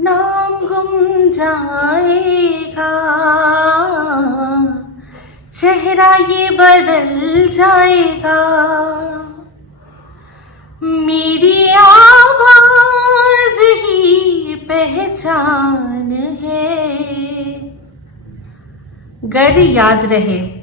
नाम गुम जाएगा। चेहरा ये बदल जाएगा। मेरी आवाज़ ही पहचान है। गर याद रहे।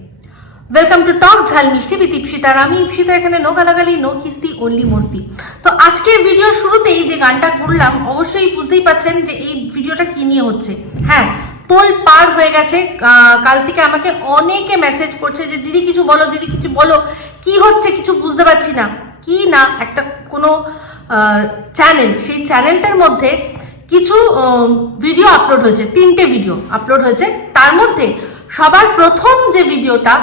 ওয়েলকাম টু টক ঝাল মিষ্টি বিথ ইপসিতা আর আমি ইপসিতা এখানে নো গালাগালি নো কিস্তি অনলি মস্তি। তো আজকের ভিডিও শুরুতেই যে গানটা করলাম, অবশ্যই বুঝতেই পাচ্ছেন যে এই ভিডিওটা কি নিয়ে হচ্ছে। হ্যাঁ তোল পার হয়ে গেছে। কাল থেকে আমাকে অনেকে মেসেজ করছে যে, দিদি, কিছু বলো, দিদি, কিছু বলো। কি হচ্ছে কিছু বুঝতে পারছি না। কি না, একটা কোনো চ্যানেল সেই চ্যানেলটার মধ্যে কিছু ভিডিও আপলোড হয়েছে, তিনটে ভিডিও আপলোড হয়েছে। তার মধ্যে সবার প্রথম যে ভিডিওটা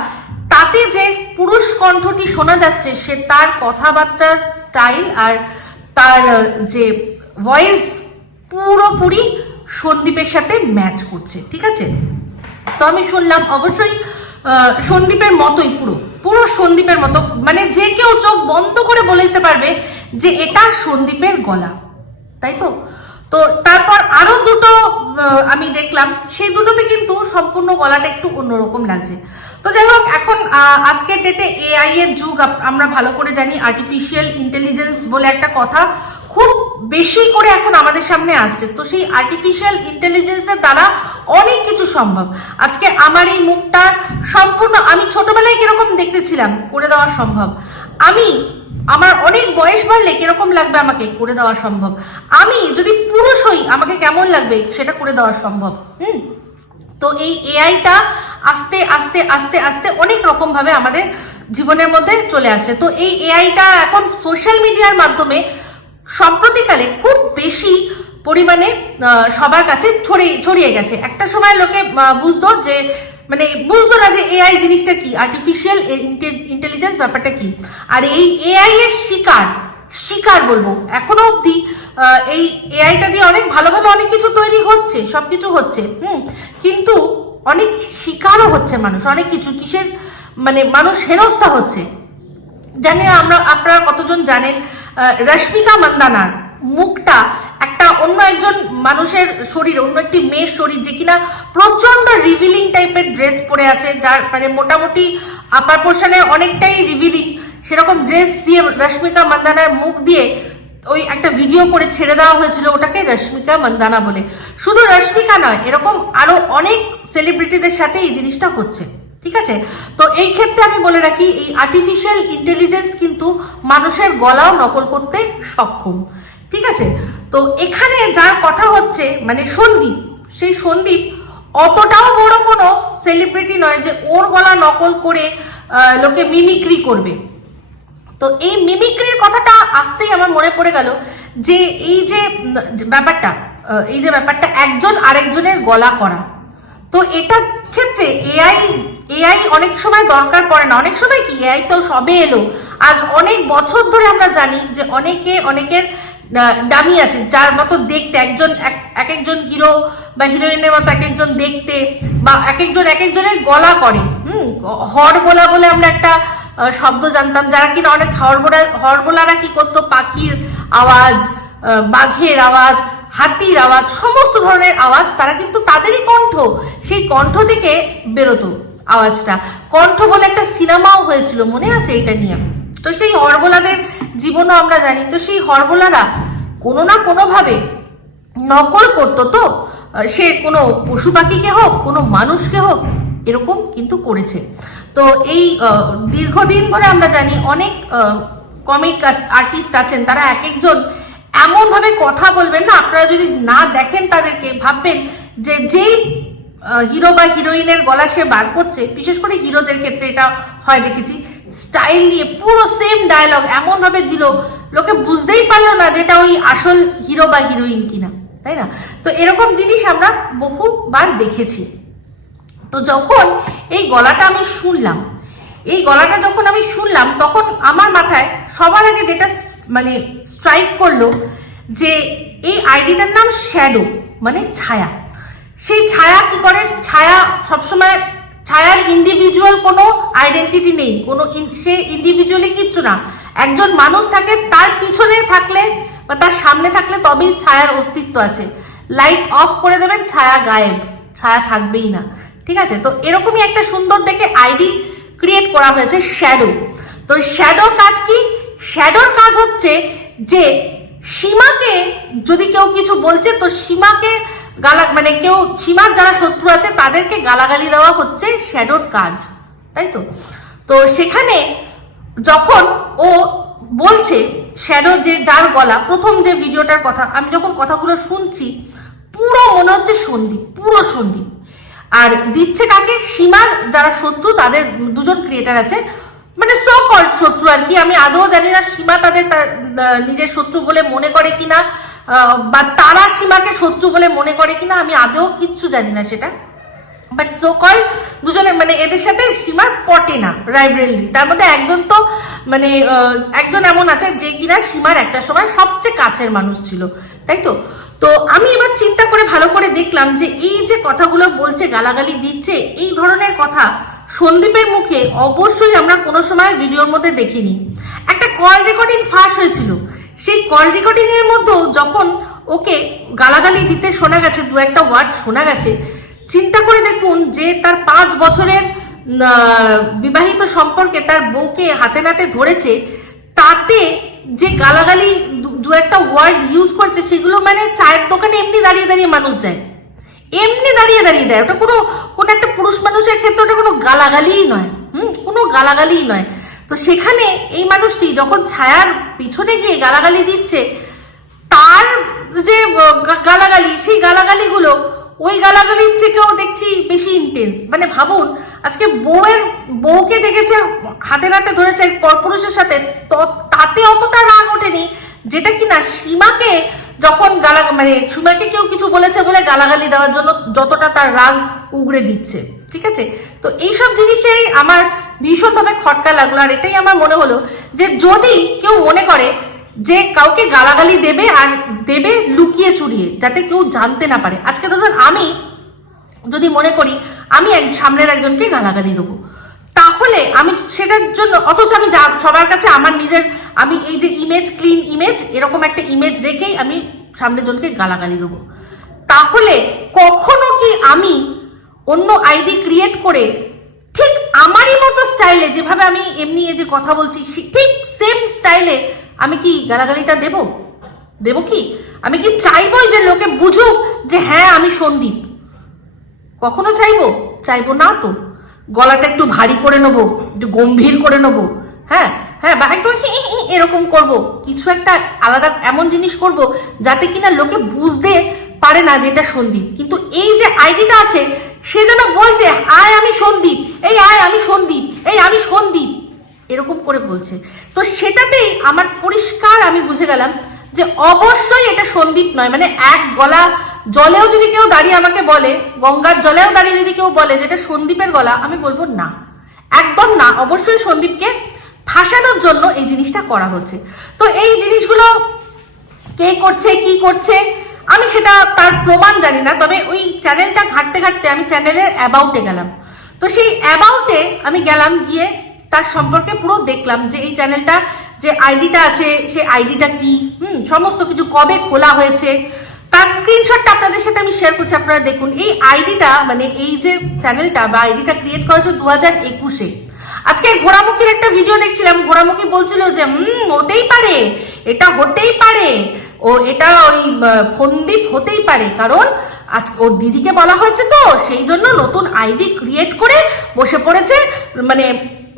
তাতে যে পুরুষ কণ্ঠটি শোনা যাচ্ছে, সে তার কথাবার্তার স্টাইল আর তার যে ভয়েস পুরোপুরি সন্দীপের সাথে ম্যাচ করছে, ঠিক আছে? তো আমি শুনলাম, অবশ্যই সন্দীপের মতোই পুরো পুরো সন্দীপের মতো মানে যে কেউ চোখ বন্ধ করে বলে দিতে পারবে যে এটা সন্দীপের গলা, তাই তো? তো তারপর আরও দুটো আমি দেখলাম, সেই দুটোতে কিন্তু সম্পূর্ণ গলাটা একটু অন্যরকম লাগছে। তো যাই হোক, এখন আজকের ডেটে এআই এর যুগ আমরা ভালো করে জানি আর্টিফিশিয়াল ইন্টেলিজেন্স বলে একটা কথা খুব বেশি করে এখন আমাদের সামনে আসছে। তো সেই আর্টিফিশিয়াল ইন্টেলিজেন্সের দ্বারা অনেক কিছু সম্ভব। আজকে আমার এই মুখটা সম্পূর্ণ, আমি ছোটবেলায় কীরকম দেখতেছিলাম, করে দেওয়া সম্ভব। আমি, আমার অনেক বয়স বাড়লে কীরকম লাগবে আমাকে, করে দেওয়া সম্ভব। আমি যদি পুরুষ হই, আমাকে কেমন লাগবে, সেটা করে দেওয়া সম্ভব। হুম? তো এই এআইটা আস্তে আস্তে আস্তে আস্তে অনেক রকম ভাবে আমাদের জীবনের মধ্যে চলে আসে। তো এই এআইটা এখন সোশ্যাল মিডিয়ার মাধ্যমে সম্প্রতিকালে খুব বেশি পরিমাণে সবার কাছে ছড়িয়ে ছড়িয়ে গেছে। একটা সময় লোকে বুঝতো যে মানে বুঝতো না যে এআই জিনিসটা কি আর্টিফিশিয়াল ইন্টেলিজেন্স ব্যাপারটা কি। আর এই এআই এর শিকার শিকার বলব। এখনও অবধি এই এআইটা দিয়ে অনেক ভালো ভালো অনেক কিছু তৈরি হচ্ছে, সবকিছু হচ্ছে, হুম। কিন্তু অনেক শিকারও হচ্ছে মানুষ, অনেক কিছু কিসের মানে মানুষ হেনস্থা হচ্ছে। জানি আমরা, আপনারা কতজন জানেন রশ্মিকা মান্দানার মুখটা একটা অন্য একজন মানুষের শরীর, অন্য একটি মেয়ের শরীর যে কিনা প্রচণ্ড রিভিলিং টাইপের ড্রেস পরে আছে, যার মানে মোটামুটি আপার পোর্শনে অনেকটাই রিভিলিং সেরকম ড্রেস দিয়ে রশ্মিকা মান্দানার মুখ দিয়ে ওই একটা ভিডিও করে ছেড়ে দেওয়া হয়েছিল ওটাকে রশ্মিকা মান্দানা বলে। শুধু রশ্মিকা নয়, এরকম আরও অনেক সেলিব্রিটিদের সাথে এই জিনিসটা হচ্ছে, ঠিক আছে? তো এই ক্ষেত্রে আমি বলে রাখি, এই আর্টিফিশিয়াল ইন্টেলিজেন্স কিন্তু মানুষের গলাও নকল করতে সক্ষম, ঠিক আছে? তো এখানে যার কথা হচ্ছে মানে সন্দীপ, সেই সন্দীপ অতটাও বড় কোনো সেলিব্রিটি নয় যে ওর গলা নকল করে লোকে মিমিক্রি করবে। তো এই মিমিক্রির কথাটা আসতেই আমার মনে পড়ে গেল যে এই যে ব্যাপারটা এই যে ব্যাপারটা একজন আরেকজনের গলা করা। তো এটার ক্ষেত্রে এআই এআই অনেক সময় দরকার পড়ে না। অনেক সময় কি এআই তো সবে এলো। আজ অনেক বছর ধরে আমরা জানি যে অনেকে, অনেকের ডামি আছে, যার মতো দেখতে, একজন এক- এক একজন হিরো বা হিরোইনের মতো এক একজন দেখতে বা এক একজন এক একজনের গলা করে। হুম হর বলা বলে আমরা একটা শব্দ জানতাম। যারা কিনা অনেক হরবোলা হরবোলারা কি করতো? পাখির আওয়াজ বাঘের আওয়াজ, হাতির আওয়াজ, সমস্ত ধরনের আওয়াজ তারা কিন্তু তাদেরই কণ্ঠ। সেই কণ্ঠ থেকে বেরোতো আওয়াজটা। কণ্ঠ বলে একটা সিনেমাও হয়েছিল, মনে আছে এটা নিয়ে? তো সেই হরবোলাদের জীবনও আমরা জানি। তো সেই হরবোলারা কোনো না কোনোভাবে নকল করতো তো? সে কোনো পশু পাখিকে হোক, কোনো মানুষকে হোক এরকম কিন্তু করেছে। তো এই দীর্ঘদিন ধরে আমরা জানি অনেক কমিক আর্টিস্ট আছেন, তারা এক একজন এমন ভাবে কথা বলবেন না, আপনারা যদি না দেখেন তাদেরকে, ভাববেন যে যেই হিরো বা হিরোইনের গলা সে বার করছে, বিশেষ করে হিরোদের ক্ষেত্রে এটা হয় দেখেছি স্টাইল নিয়ে পুরো সেম ডায়লগ এমন ভাবে দিল, লোকে বুঝতেই পারল না যেটা ওই আসল হিরো বা হিরোইন কিনা, তাই না? তো এরকম জিনিস আমরা বহুবার দেখেছি। তো যখন এই গলাটা আমি শুনলাম, এই গলাটা যখন আমি শুনলাম, তখন আমার মাথায় সবার আগে যেটা মানে স্ট্রাইক করল যে এই আইডিটার নাম শ্যাডো মানে ছায়া। সেই ছায়া কি করে? ছায়া সবসময়, ছায়ার ইন্ডিভিজুয়াল কোনো আইডেন্টিটি নেই, কোনো সে ইন্ডিভিজুয়ালি কিচ্ছু না। একজন মানুষ থাকে, তার পিছনে থাকলে বা তার সামনে থাকলে তবেই ছায়ার অস্তিত্ব আছে। লাইট অফ করে দেবেন, ছায়া গায়েব, ছায়া থাকবেই না। ঠিক আছে? তো এরকমই একটা সুন্দর দেখে আইডি ক্রিয়েট করা হয়েছে শ্যাডো তো শ্যাডোর কাজ কি? শ্যাডোর কাজ হচ্ছে যে সীমাকে যদি কেউ কিছু বলছে, তো সীমাকে গালা মানে কেউ সীমার যারা শত্রু আছে, তাদেরকে গালাগালি দেওয়া হচ্ছে শ্যাডোর কাজ। তাই তো? তো সেখানে যখন ও বলছে শ্যাডো যে যার গলা, প্রথম যে ভিডিওটার কথা, আমি যখন কথাগুলো শুনছি, পুরো মনে হচ্ছে সন্দীপ, পুরো সন্দীপ। আর দিচ্ছে কাকে? সীমার যারা শত্রু, তাদের দুজন ক্রিয়েটার আছে। মানে সো কল্ড শত্রু আর কি। আমি আদৌ জানি না সীমা তাদের নিজের শত্রু বলে মনে করে কিনা বা তারা সীমাকে শত্রু বলে মনে করে কিনা, আমি আদৌ কিচ্ছু জানি না সেটা। বাট সো কল দুজনে মানে এদের সাথে সীমার পটে না রাইব্রেলি তার মধ্যে একজন তো মানে একজন এমন আছে যে কিনা সীমার একটা সময় সবচেয়ে কাছের মানুষ ছিল। তাই তো? তো আমি এবার চিন্তা করে ভালো করে দেখলাম যে এই যে কথাগুলো বলছে, গালাগালি দিচ্ছে, এই ধরনের কথা সন্দীপের মুখে অবশ্যই আমরা কোনো সময় ভিডিওর মধ্যে দেখিনি। একটা কল রেকর্ডিং ফাঁস হয়েছিল। সেই কল রেকর্ডিং এর মধ্যেও যখন ওকে গালাগালি দিতে শোনা গেছে, দু একটা ওয়ার্ড শোনা গেছে, চিন্তা করে দেখুন যে তার পাঁচ বছরের বিবাহিত সম্পর্কে তার বউকে হাতে নাতে ধরেছে, তাতে যে গালাগালি দু- একটা ওয়ার্ড ইউজ করছে, সেগুলো মানে চায়ের দোকানে এমনি দাঁড়িয়ে দাঁড়িয়ে মানুষ দেয়। এমনি দাঁড়িয়ে দাঁড়িয়ে দেয়। ওটা কোনো কোনো একটা পুরুষ মানুষের ক্ষেত্রে ওটা কোনো গালাগালিই নয়। হুম, কোনো গালাগালিই নয়। তো সেখানে এই মানুষটি যখন ছায়ার পিছনে গিয়ে গালাগালি দিচ্ছে, তার যে গালাগালি, সেই গালাগালিগুলো ওই গালাগালির থেকেও দেখছি বেশি ইন্টেন্স মানে ভাবুন, আজকে বউয়ের, বউকে দেখেছে, হাতে নাতে ধরেছে পরপুরুষের সাথে তাতে অতটা রাগ ওঠেনি যেটা কিনা সীমাকে যখন গালা মানে সীমাকে কেউ কিছু বলেছে বলে গালাগালি দেওয়ার জন্য যতটা তার রাগ উগড়ে দিচ্ছে, ঠিক আছে? তো এইসব জিনিসেই আমার ভীষণভাবে খটকা লাগল, আর এটাই আমার মনে হলো যে যদি কেউ মনে করে যে কাউকে গালাগালি দেবে আর দেবে লুকিয়ে চুরিয়ে, যাতে কেউ জানতে না পারে। আজকে ধরুন আমি যদি মনে করি আমি এক সামনের একজনকে গালাগালি দেবো, তাহলে আমি সেটার জন্য অথচ আমি সবার কাছে আমার নিজের আমি এই যে ইমেজ ক্লিন ইমেজ এরকম একটা ইমেজ রেখেই আমি সামনের জনকে গালাগালি দেবো। তাহলে কখনো কি আমি অন্য আইডি ক্রিয়েট করে ঠিক আমারই মতো স্টাইলে যেভাবে আমি এমনি এই যে কথা বলছি ঠিক সেম স্টাইলে আমি কি গালাগালিটা দেব? দেব কি? আমি কি চাইব যে লোকে বুঝুক যে হ্যাঁ আমি সন্দীপ। কখনো চাইব? চাইব না তো। গলাটা একটু ভারী করে নেব, একটু গম্ভীর করে নেব হ্যাঁ? হ্যাঁ বা একদম এরকম করব। কিছু একটা আলাদা এমন জিনিস করব যাতে কিনা লোকে বুঝতে পারে না যে এটা সন্দীপ। কিন্তু এই যে আইডিটা আছে, সে যেন বলছে, আয় আমি সন্দীপ, এই আয় আমি সন্দীপ, এই আমি সন্দীপ। এরকম করে বলছে। তো সেটাতেই আমার পরিষ্কার আমি বুঝে গেলাম যে অবশ্যই এটা সন্দীপ নয়। মানে এক গলা জলেও যদি কেউ দাঁড়িয়ে আমাকে বলে, গঙ্গার জলেও দাঁড়িয়ে যদি কেউ বলে যে এটা সন্দীপের গলা, আমি বলব না। একদম না। অবশ্যই সন্দীপকে ফাঁসানোর জন্য এই জিনিসটা করা হচ্ছে। তো এই জিনিসগুলো কে করছে, কি করছে, আমি সেটা তার প্রমাণ জানি না, তবে ওই চ্যানেলটা ঘাটতে ঘাটতে আমি চ্যানেলের অ্যাবাউটে গেলাম। তো সেই অ্যাবাউটে আমি গেলাম, গিয়ে তার সম্পর্কে পুরো দেখলাম যে এই চ্যানেলটা যে আইডিটা আছে, সে আইডিটা কি, হুম, সমস্ত কিছু কবে খোলা হয়েছে। তার স্ক্রিনশটটা আপনাদের সাথে আমি শেয়ার করছি, আপনারা দেখুন। এই আইডিটা মানে এই যে চ্যানেলটা বা আইডিটা ক্রিয়েট করা হয়েছে দু হাজার একুশে আজকে ঘোড়ামুখীর একটা ভিডিও দেখছিলাম। ঘোড়ামুখী বলছিল যে, হুম, হতেই পারে। এটা হতেই পারে। ও, এটা ওই ফন্দীপ হতেই পারে। কারণ আজ, ওর দিদিকে বলা হয়েছে তো, সেই জন্য নতুন আইডি ক্রিয়েট করে বসে পড়েছে মানে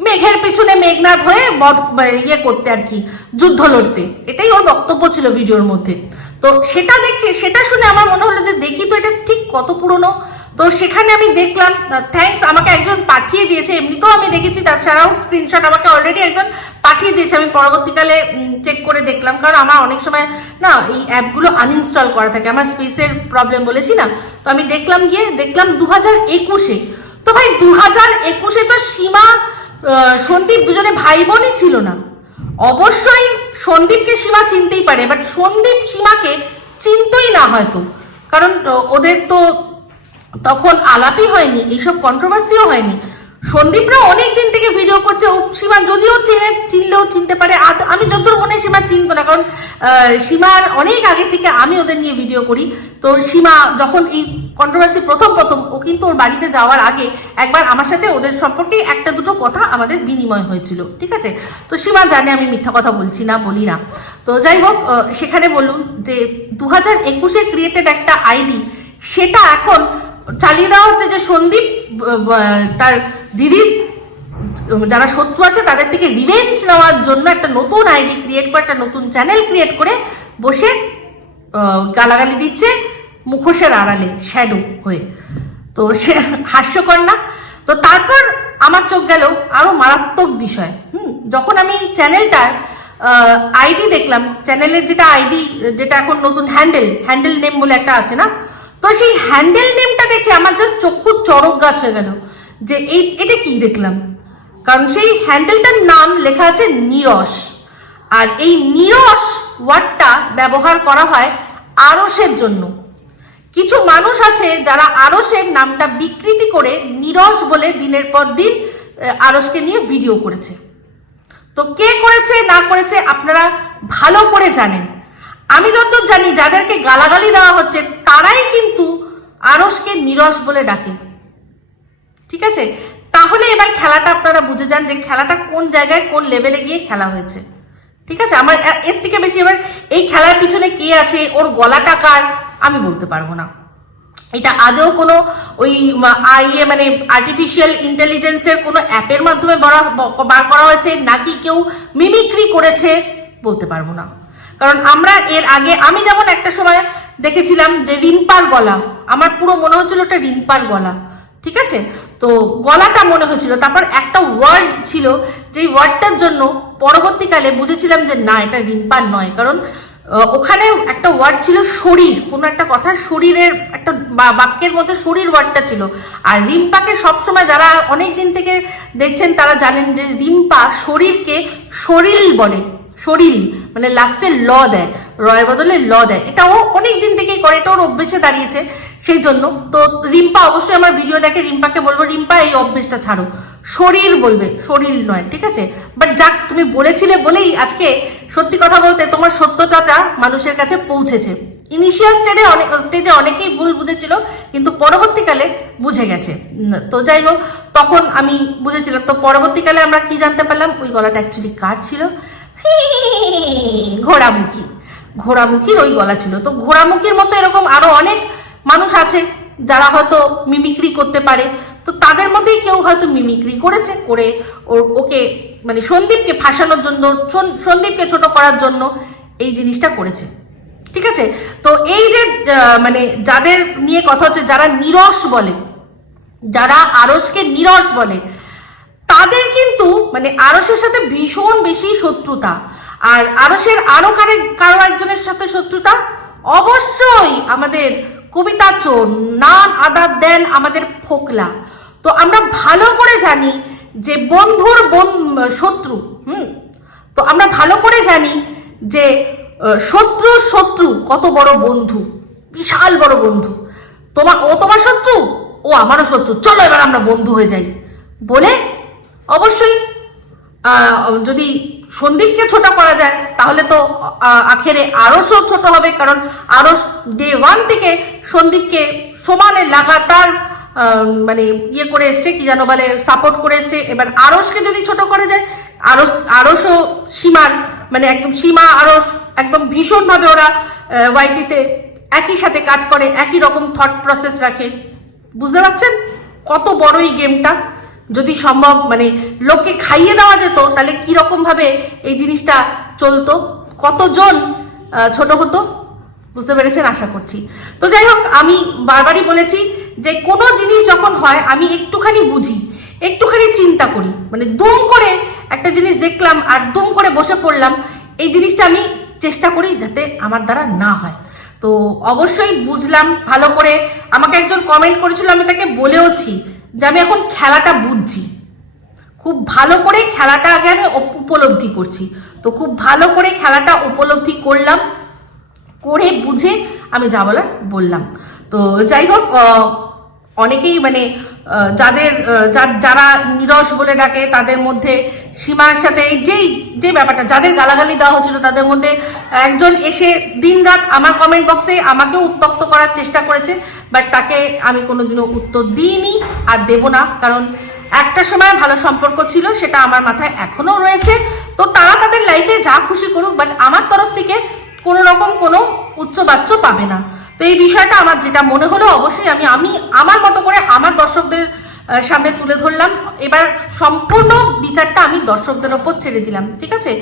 মেঘের পিছনে মেঘনাথ হয়ে মদ মানে ইয়ে করতে আর কি, যুদ্ধ লড়তে। এটাই ওর বক্তব্য ছিল ভিডিওর মধ্যে। তো সেটা দেখে, সেটা শুনে আমার মনে হলো যে, দেখি তো এটা ঠিক কত পুরনো? তো সেখানে আমি দেখলাম থ্যাঙ্কস আমাকে একজন পাঠিয়ে দিয়েছে, এমনিতেও আমি দেখেছি, তাছাড়াও স্ক্রিনশট আমাকে অলরেডি একজন পাঠিয়ে দিয়েছে। আমি পরবর্তীকালে চেক করে দেখলাম, কারণ আমার অনেক সময়, না, এই অ্যাপগুলো আনইনস্টল করা থাকে, আমার স্পেসের প্রবলেম বলেছি না। তো আমি দেখলাম গিয়ে, দেখলাম দু হাজার একুশে। তো ভাই দু হাজার একুশে তো সীমা সন্দীপ দুজনে ভাই বোনই ছিল না। অবশ্যই সন্দীপকে সীমা চিনতেই পারে বাট সন্দীপ সীমাকে চিনতই না হয়তো। কারণ ওদের তো তখন আলাপই হয়নি, এইসব কন্ট্রোভার্সিও হয়নি। সন্দীপরা অনেক দিন থেকে ভিডিও করছে সীমা যদিও চেনে, চিনলেও চিনতে পারে। আমি যতদূর মনে সীমা চিনতো না, কারণ সীমার অনেক আগে থেকে আমি ওদের নিয়ে ভিডিও করি। তো সীমা যখন এই কন্ট্রোভার্সি প্রথম প্রথম, ও কিন্তু ওর বাড়িতে যাওয়ার আগে একবার আমার সাথে ওদের সম্পর্কে একটা দুটো কথা আমাদের বিনিময় হয়েছিল, ঠিক আছে? তো সীমা জানে, আমি মিথ্যা কথা বলছি না, বলি না। তো যাই হোক সেখানে বলুন যে দু হাজার একুশে ক্রিয়েটেড একটা আইডি সেটা এখন চালিয়ে দেওয়া হচ্ছে যে সন্দীপ তার দিদির যারা শত্রু আছে, তাদের থেকে রিভেঞ্জ নেওয়ার জন্য একটা নতুন আইডি ক্রিয়েট করে, একটা নতুন চ্যানেল ক্রিয়েট করে বসে গালাগালি দিচ্ছে মুখোশের আড়ালে শ্যাডো হয়ে। তো সে হাস্যকর না। তো তারপর আমার চোখ গেল আরও মারাত্মক বিষয়। হুম, যখন আমি চ্যানেলটার আইডি দেখলাম চ্যানেলের যেটা আইডি যেটা এখন নতুন হ্যান্ডেল হ্যান্ডেল নেম বলে একটা আছে না? তো সেই হ্যান্ডেল নেমটা দেখে আমার জাস্ট চক্ষু চড়ক গাছ হয়ে গেল। যে এই এটা কি দেখলাম? কারণ সেই হ্যান্ডেলটার নাম লেখা আছে নিরস। আর এই নিরস ওয়ার্ডটা ব্যবহার করা হয় আরসের জন্য। কিছু মানুষ আছে যারা আরসের নামটা বিকৃতি করে নিরস বলে দিনের পর দিন আহ, আরসকে নিয়ে ভিডিও করেছে। তো কে করেছে না করেছে আপনারা ভালো করে জানেন। আমি যতদূর জানি যাদেরকে গালাগালি দেওয়া হচ্ছে, তারাই কিন্তু আরসকে নিরস বলে ডাকে। ঠিক আছে? তাহলে এবার খেলাটা আপনারা বুঝে যান যে খেলাটা কোন জায়গায় কোন লেভেলে গিয়ে খেলা হয়েছে। ঠিক আছে? আমার এর থেকে বেশি এবার এই খেলার পিছনে কে আছে, ওর গলাটা কার, আমি বলতে পারব না। এটা আদৌ কোনো ওই আইএ মানে আর্টিফিশিয়াল ইন্টেলিজেন্সের কোনো অ্যাপের মাধ্যমে বার করা হয়েছে, নাকি কেউ মিমিক্রি করেছে, বলতে পারব না। কারণ আমরা এর আগে, আমি যেমন একটা সময় দেখেছিলাম যে রিম্পার গলা, আমার পুরো মনে হচ্ছিল ওটা রিম্পার গলা, ঠিক আছে? তো গলাটা মনে হয়েছিল তারপর একটা ওয়ার্ড ছিল, যেই ওয়ার্ডটার জন্য পরবর্তীকালে বুঝেছিলাম যে না, এটা রিম্পার নয়, কারণ ওখানে একটা ওয়ার্ড ছিল শরীর, কোনো একটা কথা শরীরের একটা বাক্যের মধ্যে শরীর ওয়ার্ডটা ছিল। আর রিম্পাকে সবসময় যারা অনেক দিন থেকে দেখছেন, তারা জানেন যে রিম্পা শরীরকে শরীর বলে। শরীর মানে লাস্টে ল দেয়, রয়ের বদলে ল দেয়। এটা ও অনেক দিন থেকেই করে, এটা ওর অভ্যেসে দাঁড়িয়েছে, সেই জন্য। তো রিম্পা, অবশ্যই আমার ভিডিও দেখে রিম্পাকে বলব, রিম্পা, এই অভ্যেসটা ছাড়ো। শরীর বলবে, শরীর নয়, ঠিক আছে? বাট যাক, তুমি বলেছিলে বলেই আজকে সত্যি কথা বলতে তোমার সত্যতাটা মানুষের কাছে পৌঁছেছে। ইনিশিয়াল স্টেজে অনেক স্টেজে অনেকেই ভুল বুঝেছিল, কিন্তু পরবর্তীকালে বুঝে গেছে। তো যাই হোক, তখন আমি বুঝেছিলাম। তো পরবর্তীকালে আমরা কি জানতে পারলাম? ওই গলাটা অ্যাকচুয়ালি কার ছিল? ঘোড়ামুখী। ঘোড়ামুখীর ওই গলা ছিল। তো ঘোড়ামুখীর মতো এরকম আরও অনেক মানুষ আছে যারা হয়তো মিমিক্রি করতে পারে। তো তাদের মধ্যেই কেউ হয়তো মিমিক্রি করেছে করে ওকে মানে সন্দীপকে ফাঁসানোর জন্য, সন- সন্দীপকে ছোট করার জন্য এই জিনিসটা করেছে। ঠিক আছে? তো এই যে মানে যাদের নিয়ে কথা হচ্ছে, যারা নিরস বলে, যারা আরসকে নিরস বলে তাদের কিন্তু মানে আরসের সাথে ভীষণ বেশি শত্রুতা। আর আরসের আরও কারে কারও একজনের সাথে শত্রুতা? অবশ্যই আমাদের কবিতা চোর, নান আদার দেন আমাদের ফোকলা। তো আমরা ভালো করে জানি যে বন্ধুর বন শত্রু, হুম? তো আমরা ভালো করে জানি যে শত্রু শত্রু কত বড় বন্ধু, বিশাল বড় বন্ধু। তোমার ও তোমার শত্রু, ও আমারও শত্রু। চলো এবার আমরা বন্ধু হয়ে যাই। বলে অবশ্যই যদি সন্দীপকে ছোট করা যায়, তাহলে তো আখেরে আরসও ছোট হবে, কারণ আরস ডে ওয়ান থেকে সন্দীপকে সমানে লাগাতার মানে ইয়ে করে এসছে, কি যেন বলে সাপোর্ট করে এসছে। এবার আরসকে যদি ছোট করে যায়, আরস, আরসও সীমার মানে একদম সীমা আরস, একদম ভীষণভাবে ওরা ওয়াইটিতে একই সাথে কাজ করে, একই রকম থট প্রসেস রাখে। বুঝতে পারছেন? কত বড় এই গেমটা যদি সম্ভব মানে লোককে খাইয়ে দেওয়া যেত, তাহলে কীরকম ভাবে এই জিনিসটা চলতো? কতজন ছোট হতো? বুঝতে পেরেছেন? আশা করছি। তো যাই হোক, আমি বারবারই বলেছি যে কোনো জিনিস যখন হয়, আমি একটুখানি বুঝি, একটুখানি চিন্তা করি। মানে দুম করে একটা জিনিস দেখলাম আর দুম করে বসে পড়লাম, এই জিনিসটা আমি চেষ্টা করি যাতে আমার দ্বারা না হয়। তো অবশ্যই বুঝলাম, ভালো করে। আমাকে একজন কমেন্ট করেছিল, আমি তাকে বলেওছি। যে আমি এখন খেলাটা বুঝছি। খুব ভালো করে খেলাটা আগে আমি উপলব্ধি করছি। তো খুব ভালো করে খেলাটা উপলব্ধি করলাম, করে বুঝে আমি যা বলার বললাম। তো যাই হোক অনেকেই মানে যাদের যারা নিরস বলে ডাকে, তাদের মধ্যে সীমার সাথে এই যেই, যে ব্যাপারটা, যাদের গালাগালি দেওয়া হচ্ছিল, তাদের মধ্যে একজন এসে দিনরাত আমার কমেন্ট বক্সে আমাকেও উত্তক্ত করার চেষ্টা করেছে বাট তাকে আমি কোনোদিনও উত্তর দিইনি আর দেব না, কারণ একটা সময় ভালো সম্পর্ক ছিল, সেটা আমার মাথায় এখনও রয়েছে। তো তারা তাদের লাইফে যা খুশি করুক বাট আমার তরফ থেকে কোনো রকম কোনো উচ্চবাচ্য পাবে না। তো এই বিষয়টা আমার যেটা মনে হলো, অবশ্যই আমি আমি আমার মতো করে আমার দর্শকদের সামনে তুলে ধরলাম। এবার সম্পূর্ণ বিচারটা আমি দর্শকদের ওপর ছেড়ে দিলাম, ঠিক আছে?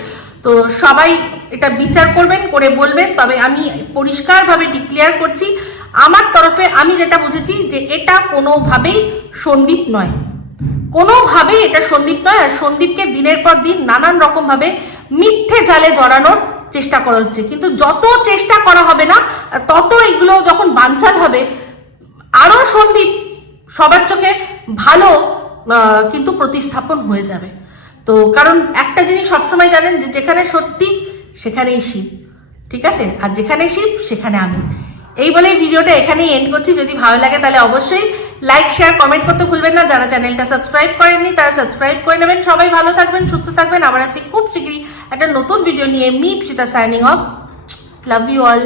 তো সবাই এটা বিচার করবেন, করে বলবেন, তবে আমি পরিষ্কারভাবে ডিক্লেয়ার করছি, আমার তরফে আমি যেটা বুঝেছি যে এটা কোনোভাবেই সন্দীপ নয়। কোনোভাবেই এটা সন্দীপ নয়, আর সন্দীপকে দিনের পর দিন নানান রকমভাবে মিথ্যে জালে জড়ানোর চেষ্টা করা হচ্ছে। কিন্তু যত চেষ্টা করা হবে না, তত এগুলো যখন বানচাল হবে, আরও সন্দীপ সবার চোখে ভালো কিন্তু প্রতিস্থাপন হয়ে যাবে। তো কারণ একটা জিনিস সবসময় জানেন যে যেখানে সত্যি, সেখানেই শিব। ঠিক আছে? আর যেখানে শিব, সেখানে আমি। এই বলে ভিডিওটা এখানেই এন্ড করছি। যদি ভালো লাগে তাহলে অবশ্যই লাইক শেয়ার কমেন্ট করতে ভুলবেন না। যারা চ্যানেলটা সাবস্ক্রাইব করেননি, তারা সাবস্ক্রাইব করে নেবেন। সবাই ভালো থাকবেন, সুস্থ থাকবেন। আবার আছি খুব শীঘ্রই একটা নতুন ভিডিও নিয়ে me signing off love you all